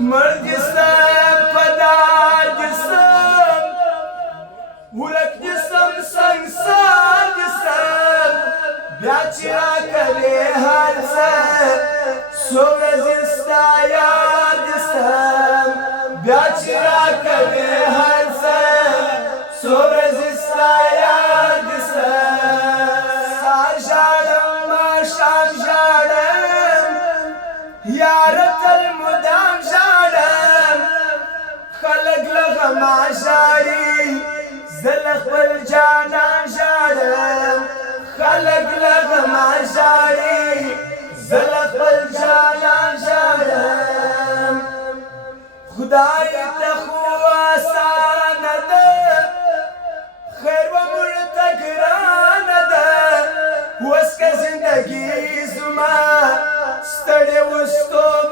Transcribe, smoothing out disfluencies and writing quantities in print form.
مرد جسم پدر جسم ورک جسم سنگسار جسم بیا چې راکوې هر څه څو ورځې ستا یاد جسم بیا چې راکوې هر څه څو ورځې ستا یاد جسم سهار ژاړم ماښام ژاړم یاره تل مدام ژاړم خلک له غمه ژاړي زه له خپل جانان ژاړم خلک له غمه ژاړي زه له خپل جانان ژاړم خدای ته خو اسانه ده خیر به موږ ته ګرانه ده اوس که زندګي زما ستړې وه ستومانه